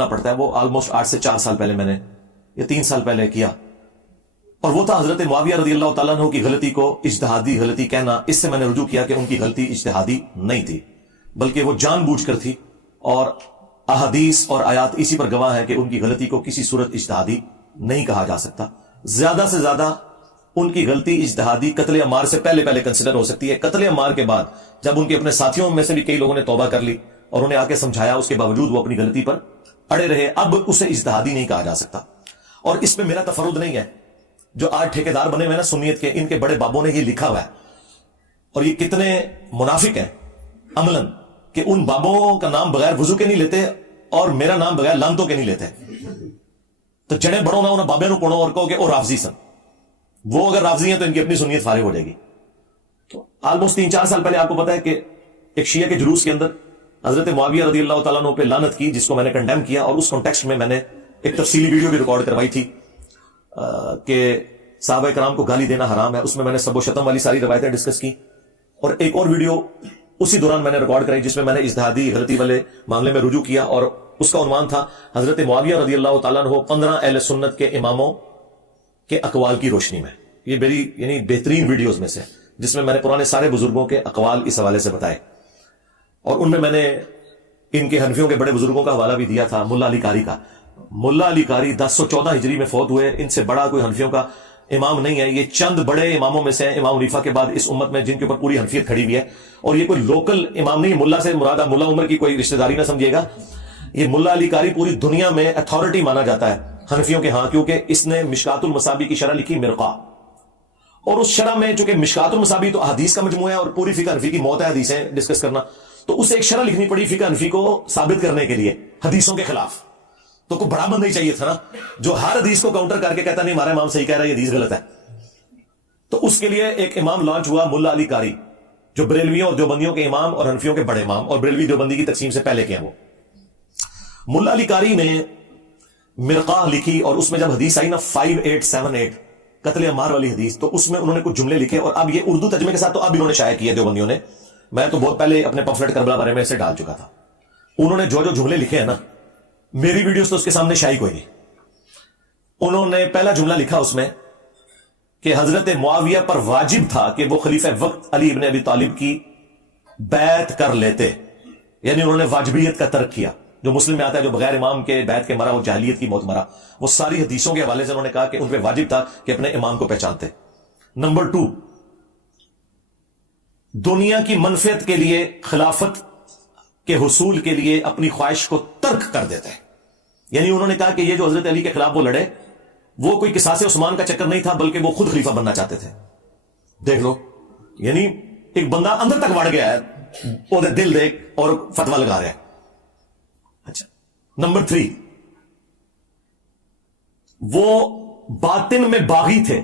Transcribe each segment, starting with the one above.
کرنا پڑتا ہے وہ آلموسٹ 8 سے 4 سال پہلے میں نے یا 3 سال پہلے کیا، اور وہ تھا حضرت معاویہ رضی اللہ تعالیٰ عنہ کی غلطی کو اجتہادی غلطی کہنا۔ اس سے میں نے رجوع کیا کہ ان کی غلطی اجتہادی نہیں تھی بلکہ وہ جان بوجھ کر تھی، اور احادیث اور آیات اسی پر گواہ ہے کہ ان کی غلطی کو کسی صورت اجتہادی نہیں کہا جا سکتا۔ زیادہ سے زیادہ ان کی غلطی اجتہادی قتل عمار سے پہلے کنسیڈر ہو سکتی ہے۔ قتل عمار کے بعد جب ان کے اپنے ساتھیوں میں سے بھی کئی لوگوں نے توبہ کر لی اور انہیں آ کے سمجھایا، اس کے باوجود وہ اپنی غلطی پر اڑے رہے، اب اسے اجتہادی نہیں کہا جا سکتا۔ اور اس میں میرا تفرد نہیں ہے، جو آج ٹھیکیدار بنے ہوئے نا سنیت کے، ان کے بڑے بابوں نے یہ لکھا ہوا ہے، اور یہ کتنے منافق ہیں عملاً کہ ان بابوں کا نام بغیر وضو کے نہیں لیتے اور میرا نام بغیر لانتوں کے نہیں لیتے۔ تو جڑے بڑھو نہ انہیں بابے نو پڑھو اور کہو کہ او رافضی سن، وہ اگر رافضی ہیں تو ان کی اپنی سنیت فارغ ہو جائے گی۔ تو آلموسٹ 3-4 سال پہلے آپ کو پتا ہے کہ ایک شیعہ کے جلوس کے اندر حضرت معاویہ رضی اللہ تعالیٰ عنہ پہ لعنت کی، جس کو میں نے کنڈیم کیا، اور اس کانٹیکسٹ میں نے ایک تفصیلی ویڈیو بھی ریکارڈ کروائی تھی کہ صحابہ کرام کو گالی دینا حرام ہے۔ اس میں نے سب و شتم والی ساری روایتیں ڈسکس کی، اور ایک اور ویڈیو اسی دوران میں نے ریکارڈ کرائی جس میں نے اجتہادی غلطی والے معاملے میں رجوع کیا، اور اس کا عنوان تھا حضرت معاویہ رضی اللہ تعالیٰ عنہ 15 اہل سنت کے اماموں کے اقوال کی روشنی میں۔ یہ میری بہترین ویڈیوز میں سے جس میں نے پرانے سارے بزرگوں کے اقوال اس حوالے سے بتائے، اور ان میں نے ان کے حنفیوں کے بڑے بزرگوں کا حوالہ بھی دیا تھا، ملا علی قاری کا۔ ملا علی قاری 1014 ہجری میں فوت ہوئے، ان سے بڑا کوئی حنفیوں کا امام نہیں ہے، یہ چند بڑے اماموں میں سے ہیں امام حنیفہ کے بعد اس امت میں جن کے اوپر پوری حنفیت کھڑی ہوئی ہے، اور یہ کوئی لوکل امام نہیں، ملا سے مراد ملا عمر کی کوئی رشتہ داری نہ سمجھیے گا۔ یہ ملا علی قاری پوری دنیا میں اتھارٹی مانا جاتا ہے حنفیوں کے ہاں، کیونکہ اس نے مشکات المصابیح کی شرح لکھی مرقہ، اور اس شرح میں چونکہ مشکات المصابیح تو حدیث کا مجموعہ ہے اور پوری فقہ حنفی کی موت ہے حدیثیں ڈسکس کرنا، تو اسے ایک شرح لکھنی پڑی فقہ حنفی کو ثابت کرنے کے لیے حدیثوں کے خلاف۔ تو کوئی بڑا بندہ ہی چاہیے تھا نا جو ہر حدیث کو کاؤنٹر کر کے کہتا نہیں ہمارا امام صحیح کہہ رہا ہے، یہ حدیث غلط ہے۔ تو اس کے لیے ایک امام لانچ ہوا، ملا علی قاری، جو بریلویوں اور دیوبندیوں کے امام اور حنفیوں کے بڑے امام، اور بریلوی دیوبندی کی تقسیم سے پہلے کے ہیں وہ۔ ملا علی قاری نے مرقہ لکھی، اور اس میں جب حدیث آئی نا 5878 قتل عمار والی حدیث، تو اس میں انہوں نے کچھ جملے لکھے، اور اب یہ اردو ترجمے کے ساتھ تو اب انہوں نے شائع کیا دیوبندیوں نے، میں تو بہت پہلے اپنے پمفلٹ کربلا بارے میں اسے ڈال چکا تھا۔ انہوں نے جو جملے لکھے ہیں نا، میری ویڈیوز تو اس کے سامنے شائع کوئی نہیں۔ انہوں نے پہلا جملہ لکھا اس میں کہ حضرت معاویہ پر واجب تھا کہ وہ خلیفہ وقت علی ابن ابی طالب کی بیعت کر لیتے، یعنی انہوں نے واجبیت کا ترک کیا۔ جو مسلم میں آتا ہے جو بغیر امام کے بیعت کے مرا وہ جاہلیت کی موت مرا، وہ ساری حدیثوں کے حوالے سے انہوں نے کہا کہ ان پہ واجب تھا کہ اپنے امام کو پہچانتے۔ نمبر 2، دنیا کی منفعت کے لیے، خلافت کے حصول کے لیے اپنی خواہش کو ترک کر دیتے، یعنی انہوں نے کہا کہ یہ جو حضرت علی کے خلاف وہ لڑے، وہ کوئی قصاص عثمان کا چکر نہیں تھا بلکہ وہ خود خلیفہ بننا چاہتے تھے۔ دیکھ لو، یعنی ایک بندہ اندر تک بڑھ گیا ہے، وہ دل دیکھ اور فتویٰ لگا رہا ہے۔ اچھا، نمبر 3، وہ باطن میں باغی تھے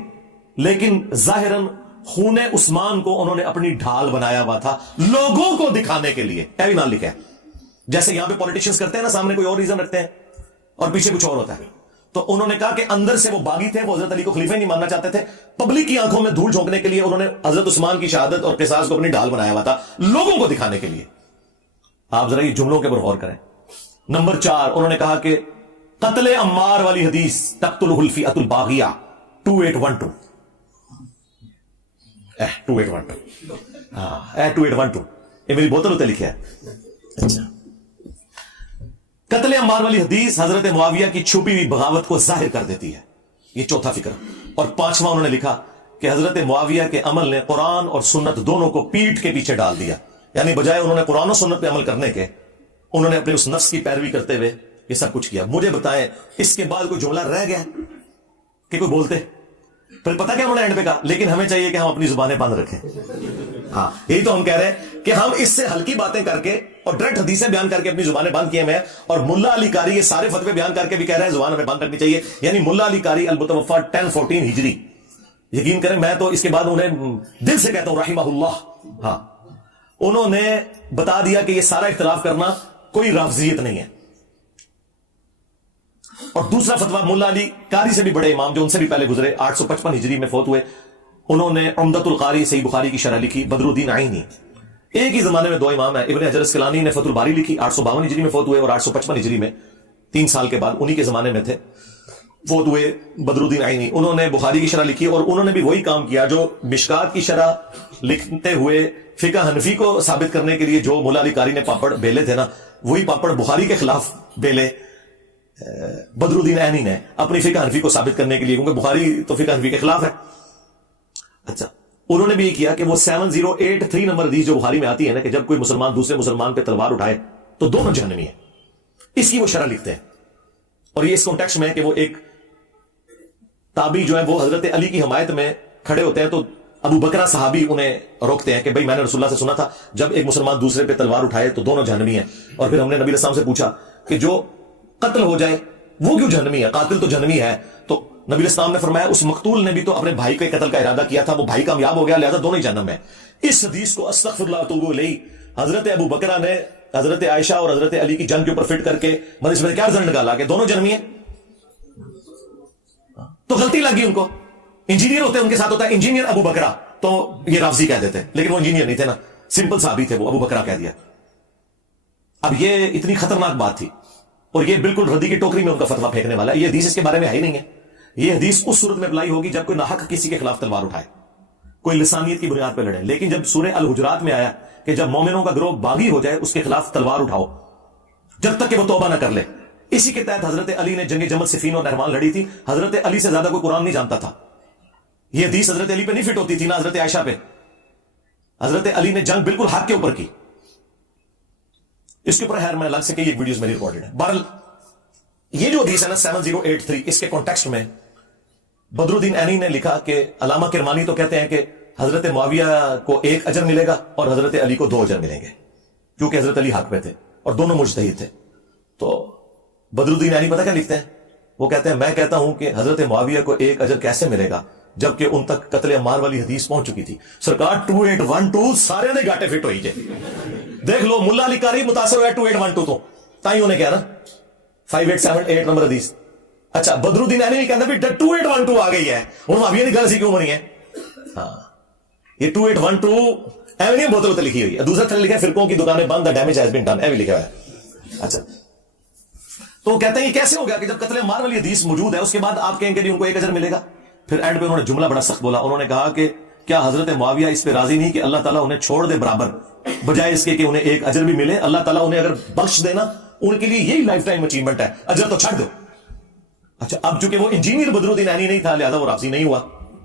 لیکن ظاہراً خون عثمان کو انہوں نے اپنی ڈھال بنایا ہوا تھا لوگوں کو دکھانے کے لیے۔ بھی نام لکھا ہے، جیسے یہاں پہ پولیٹیشنز کرتے ہیں نا، سامنے کوئی اور ریزن رکھتے ہیں اور پیچھے کچھ اور ہوتا ہے۔ تو انہوں نے کہا کہ اندر سے وہ باغی تھے، وہ حضرت علی کو خلیفہ ہی نہیں ماننا چاہتے تھے، پبلک کی آنکھوں میں دھول جھونکنے کے لیے انہوں نے حضرت عثمان کی شہادت اور قصاص کو اپنی ڈھال بنایا ہوا تھا لوگوں کو دکھانے کے لیے۔ آپ ذرا یہ جملوں کے اوپر غور کریں۔ نمبر 4، انہوں نے کہا کہ قتل عمار والی حدیث تقتلہ الفئۃ الباغیہ 2812 2812 یہ میری بوتل ہوتے لکھا ہے۔ اچھا، قتل عمار والی حدیث حضرت معاویہ کی چھپی ہوئی بغاوت کو ظاہر کر دیتی ہے، یہ چوتھا فکر۔ اور 5واں انہوں نے لکھا کہ حضرت معاویہ کے عمل نے قرآن اور سنت دونوں کو پیٹھ کے پیچھے ڈال دیا، یعنی بجائے انہوں نے قرآن و سنت پہ عمل کرنے کے، انہوں نے اپنے اس نفس کی پیروی کرتے ہوئے یہ سب کچھ کیا۔ مجھے بتائیں اس کے بعد کوئی جملہ رہ گیا کہ کوئی بولتے؟ پھر پتہ کیا انہوں نے اینڈ پہ کہا، لیکن ہمیں چاہیے کہ ہم اپنی زبانیں بند رکھیں۔ ہاں، یہی تو ہم کہہ رہے ہیں کہ ہم اس سے ہلکی باتیں کر کے اور ڈائریکٹ حدیثیں بیان کر کے اپنی زبانیں بند کیے ہیں، اور ملا علی قاری یہ سارے فتوے بیان کر کے بھی کہہ رہے ہیں زبان ہمیں بند رکھنی چاہیے۔ یعنی ملا علی قاری المتوفی 1014 ہجری، یقین کریں میں تو اس کے بعد انہیں دل سے کہتا ہوں رحمہ اللہ۔ ہاں، انہوں نے بتا دیا کہ یہ سارا اختلاف کرنا کوئی رافضیت نہیں ہے۔ اور دوسرا فتویٰ ملا علی قاری سے بھی بڑے امام جو ان سے بھی پہلے گزرے، 855 ہجری میں فوت ہوئے، انہوں نے عمدۃ القاری صحیح بخاری کی شرح لکھی، بدر الدین عینی۔ ایک ہی زمانے میں 2 امام ہیں، ابن حجر اسقلانی نے فتح الباری لکھی، 852 ہجری میں فوت ہوئے، اور 855 ہجری میں 3 سال کے بعد, انہی کے زمانے میں تھے, فوت ہوئے, بدر الدین عینی. انہوں نے بخاری کی شرح لکھی اور انہوں نے بھی وہی کام کیا جو مشکات کی شرح لکھتے ہوئے فقہ حنفی کو ثابت کرنے کے لیے جو مولا علی قاری نے پاپڑ بیلے تھے نا, وہی پاپڑ بخاری کے خلاف بیلے بدر الدین عینی نے اپنی فقہ حنفی کو ثابت کرنے کے لیے, کیونکہ بخاری تو فقہ حنفی کے خلاف ہے. اچھا, انہوں نے بھی یہ کیا کہ وہ 7083 نمبر حدیث جو بخاری میں آتی ہے نا کہ جب کوئی مسلمان دوسرے مسلمان پہ تلوار اٹھائے تو دونوں جہنمی ہیں, اس کی وہ شرح لکھتے ہیں. اور یہ اس کانٹیکسٹ میں ہے کہ وہ ایک تابعی جو ہے وہ حضرت علی کی حمایت میں کھڑے ہوتے ہیں, تو ابو بکرہ صحابی انہیں روکتے ہیں کہ بھئی میں نے رسول اللہ سے سنا تھا جب ایک مسلمان دوسرے پہ تلوار اٹھائے تو دونوں جہنمی ہیں. اور پھر ہم نے نبی علیہ السلام سے پوچھا کہ جو قتل ہو جائے وہ کیوں جہنمی ہے, قاتل تو جہنمی ہے. تو نبی علیہ السلام نے فرمایا اس مقتول نے بھی تو اپنے بھائی کے قتل کا ارادہ کیا تھا, وہ بھائی کامیاب ہو گیا, لہذا دونوں ہی جہنم میں. اس حدیث کو استغفر اللہ واتوب الیہ حضرت ابو بکرہ نے حضرت عائشہ اور حضرت علی کی جنگ کے اوپر فٹ کر کے اس میں کیا رزلٹ نکالا کہ دونوں جہنمی ہیں. تو غلطی لگی ان کو, انجینئر ہوتے ان کے ساتھ ہوتا ہے انجینئر ابو بکرہ, تو یہ رافضی کہہ دیتے, لیکن وہ انجینئر نہیں تھے نا, سمپل صحابی تھے, وہ ابو بکرہ کہہ دیا. اب یہ اتنی خطرناک بات تھی اور یہ بالکل ردی کی ٹوکری میں ان کا فتویٰ پھینکنے والا ہے. یہ حدیث اس کے بارے میں ہے ہی نہیں ہے. یہ حدیث اس صورت میں اپلائی ہوگی جب کوئی ناحق کسی کے خلاف تلوار اٹھائے, کوئی لسانیت کی بنیاد پہ لڑے. لیکن جب سورہ الحجرات میں آیا کہ جب مومنوں کا گروہ باغی ہو جائے اس کے خلاف تلوار اٹھاؤ جب تک کہ وہ توبہ نہ کر لے, اسی کے تحت حضرت علی نے جنگ جمل صفین اور نہروان لڑی تھی. حضرت علی سے زیادہ کوئی قرآن نہیں جانتا تھا. یہ حدیث حضرت علی پہ نہیں فٹ ہوتی تھی نا حضرت عائشہ پہ. حضرت علی نے جنگ بالکل حق کے اوپر کی. اس کے اوپر خیر میں الگ سے کئی ایک ویڈیوز میری ریکارڈڈ ہے. بہرحال یہ جو حدیث ہے نا 7083, اس کے کانٹیکسٹ میں بدر الدین عینی نے لکھا کہ علامہ کرمانی تو کہتے ہیں کہ حضرت معاویہ کو 1 اجر ملے گا اور حضرت علی کو 2 اجر ملیں گے, کیونکہ حضرت علی حق پہ تھے اور دونوں مجتہد تھے. تو بدر الدین عینی پتہ کیا لکھتے ہیں, وہ کہتے ہیں میں کہتا ہوں کہ حضرت معاویہ کو 1 اجر کیسے ملے گا جبکہ ان تک قتل عمار والی حدیث پہنچ چکی تھی. سرکار 2812 سارے نے گاٹے فٹ ہوئی جے. دیکھ لو ملا علی قاری متاثر ہوا 2812 تو تائیں انہیں کہا نا 5878 نمبر حدیث. اچھا بدر الدین عینی بھی کہتا ہے 2812 آ گئی ہے, اور معاویہ کی گل سی کیوں بنی ہے. ہاں یہ 2812 ایویں نہیں بوتل لکھی ہوئی ہے. دوسرا تھلے لکھا ہے فرقوں کی دکانیں بند, ڈیمیج ہیز بین ڈن, ایویں لکھا ہوا ہے. اچھا تو وہ کہتے ہیں یہ کیسے ہو گیا کہ جب قتل عمار والی حدیث موجود ہے اس کے بعد آپ کہیں گے ان کو 1 اجر ملے گا. پھر اینڈ پہ انہوں نے جملہ بڑا سخت بولا, انہوں نے کہا کہ کیا حضرت معاویہ اس پہ راضی نہیں کہ اللہ تعالیٰ انہیں چھوڑ دے برابر, بجائے اس کے کہ انہیں 1 اجر بھی ملے. اللہ تعالیٰ انہیں اگر بخش دینا ان کے لیے یہی لائف ٹائم اچیومنٹ ہے, اجر تو چھڑ دو. اچھا اب چونکہ وہ انجینئر بدر الدین عینی نہیں تھا لہذا وہ راضی نہیں ہوا.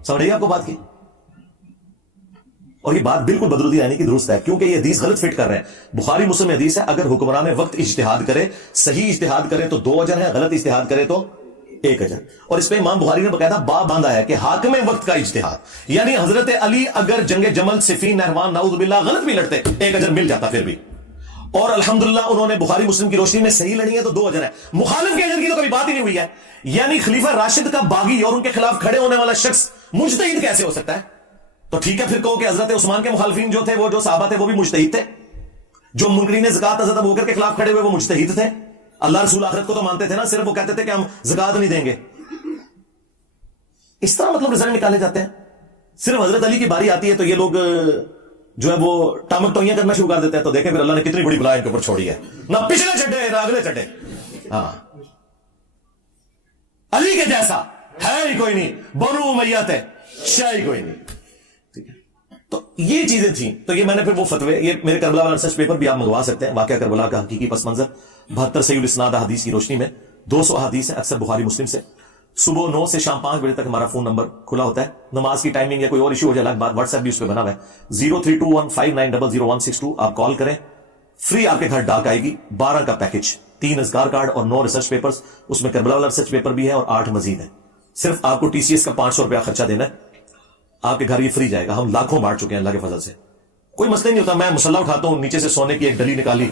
سمجھے آپ کو بات کی, اور یہ بات بالکل بدر الدین عینی کی درست ہے کیونکہ یہ حدیث غلط فٹ کر رہے ہیں. بخاری مسلم میں حدیث ہے اگر حکمران وقت اجتہاد کرے, صحیح اجتہاد کرے تو 2 اجر ہیں, غلط اجتہاد کرے تو 1 اجر. اور اس پہ امام بخاری نے باقاعدہ باب باندھا ہے کہ حاکم وقت کا اجتہاد, یعنی حضرت علی اگر جنگ جمل صفین نہروان نعوذ باللہ غلط بھی لڑتے 1 اجر مل جاتا پھر بھی. اور الحمدللہ انہوں نے بخاری مسلم کی روشنی میں صحیح لڑی ہے تو 2 اجر ہے. مخالف کے اجر کی تو کبھی بات ہی نہیں ہوئی ہے. یعنی خلیفہ راشد کا باغی اور ان کے خلاف کھڑے ہونے والا شخص مجتہد کیسے ہو سکتا ہے؟ تو ٹھیک ہے پھر کہو کہ حضرت عثمان کے مخالفین جو تھے, وہ جو صحابہ تھے وہ بھی مجتہد تھے, جو منکرین زکات حضرت ابوبکر کے خلاف کھڑے ہوئے وہ مجتہد تھے. اللہ رسول آخرت کو تو مانتے تھے نا, صرف وہ کہتے تھے کہ ہم زکات نہیں دیں گے. اس طرح مطلب رزلٹ نکالے جاتے ہیں. صرف حضرت علی کی باری آتی ہے تو یہ لوگ جو ہے وہ ٹامک ٹوئیاں کرنا شروع کر دیتے ہیں. تو دیکھیں پھر اللہ نے کتنی بڑی بلا ان کے اوپر چھوڑی ہے, نہ پچھلے چڈے نہ اگلے چڈے. ہاں علی کے جیسا ہے ہی کوئی نہیں, بنو امیہ ہے شاہ ہی کوئی نہیں. تو یہ چیزیں تھیں. تو یہ میں نے پھر وہ فتوے, یہ میرے کربلا والا ریسرچ پیپر بھی آپ منگوا سکتے ہیں, واقعہ کربلا کا حقیقی پس منظر 72 صحیح الاسناد احادیث کی روشنی میں 200 احادیث ہیں اکثر بخاری مسلم سے. صبح 9 سے شام 5 بجے تک ہمارا فون نمبر کھلا ہوتا ہے. نماز کی ٹائمنگ یا کوئی اور ایشو ہو جائے الگ بات, واٹس ایپ بھی اس پہ بنا ہوا ہے 032159000162. آپ کال کریں, فری آپ کے گھر ڈاک آئے گی. 12 کا پیکج, 3 اذکار کارڈ اور 9 ریسرچ پیپرز. اس میں کربلا والا ریسرچ پیپر بھی ہے اور 8 مزید ہے. صرف آپ کو ٹی سی ایس کا 500 روپیہ خرچہ دینا ہے, آپ کے گھر یہ فری جائے گا. ہم لاکھوں بانٹ چکے ہیں اللہ کے فضل سے, کوئی مسئلہ نہیں ہوتا. میں مسلح اٹھاتا ہوں, نیچے سے سونے کی ایک ڈلی نکالی,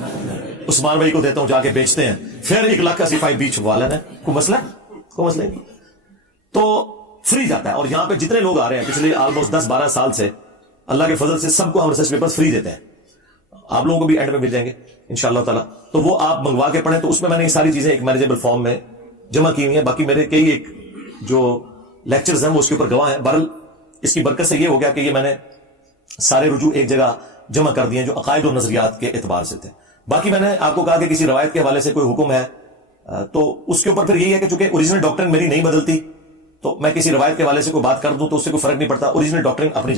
عثمان بھائی کو دیتا ہوں, جا کے بیچتے ہیں, پھر 1,80,000 بیچ ہوا لینا ہے. کوئی مسئلہ نہیں. تو فری جاتا ہے. اور یہاں پہ جتنے لوگ آ رہے ہیں پچھلے آلموسٹ 10-12 سال سے اللہ کے فضل سے سب کو ہم ریسرچ پیپر فری دیتے ہیں. آپ لوگوں کو بھی اینڈ میں مل جائیں گے انشاءاللہ تعالی. تو وہ آپ منگوا کے پڑھیں. تو اس میں نے یہ ساری چیزیں ایک مینیجیبل فارم میں جمع کی ہوئی ہیں. باقی میرے کئی ایک جو لیکچرز ہیں وہ اس کے اوپر گواہ ہیں. بہرحال اس کی برکت سے یہ ہو گیا کہ یہ میں نے سارے رجوع ایک جگہ جمع کر دیے جو عقائد و نظریات کے اعتبار سے تھے. باقی میں نے آپ کو کہا کہ کسی روایت کے حوالے سے کوئی حکم ہے تو اس کے اوپر پھر یہی ہے کہ چونکہ اوریجنل ڈاکٹرن میری نہیں بدلتی، تو میں کسی روایت کے حوالے سے کوئی بات کر دوں تو اس سے کوئی فرق نہیں پڑتا، اوریجنل ڈاکٹرن اپنی جگہ